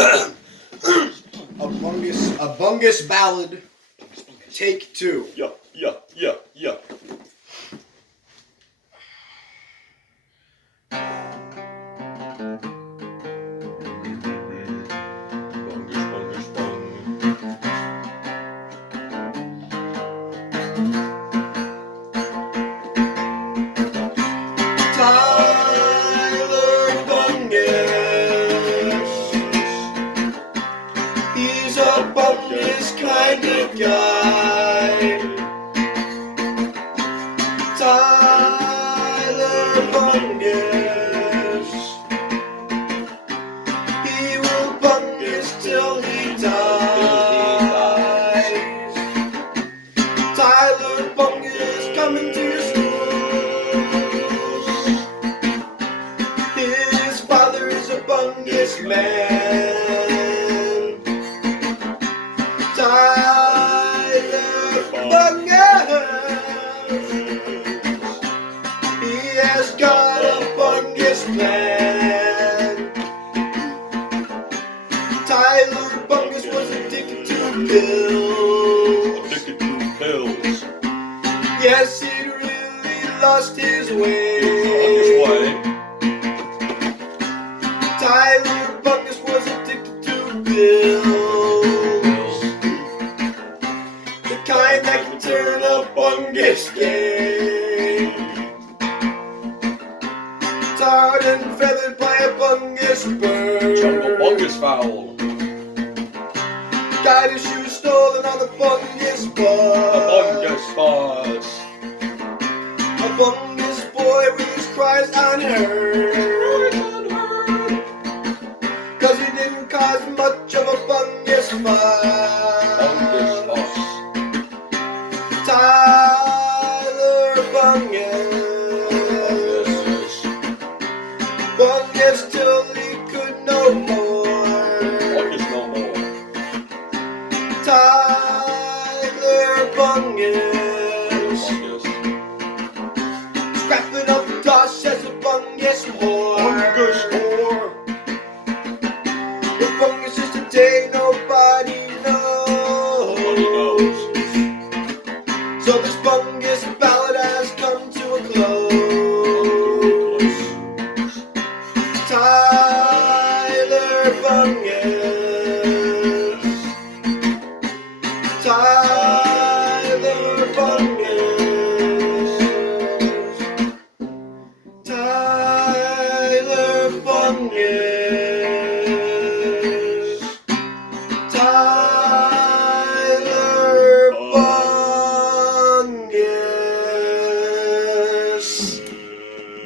A Bungus ballad, take 2. Yeah, yeah, yeah, yeah. Bungus, bungus, bung. Tyler Bungus, he's a Bungus kind of guy. Tyler Bungus, he will Bungus till he dies. Tyler Bungus coming to your schools. His father is a Bungus man. Tyler Bungus, he has got a Bungus plan. Tyler Bungus was addicted to pills. Addicted to pills. Yes, he really lost his way. Tyler Bungus was addicted to pills. The kind that can turn a Bungus gay. Tarred and feathered by a Bungus bird. Jungle Bungus fowl. Got his shoes stolen on the Bungus A bus. Bungus bus. A Bungus boy with his cries unheard. Cause he didn't cause much of a Bungus Bungus fuss. bus. Tyler Bungus, Bungus till he could no more. Bungus no more. Tyler Bungus, Bungus. scrapping up dust as a Bungus whore. Bungus whore. The Bungus is today nobody knows. Nobody knows. So this Bungus ballad has come to a close. Tyler Bungus, Tyler Bungus, Tyler Bungus, Tyler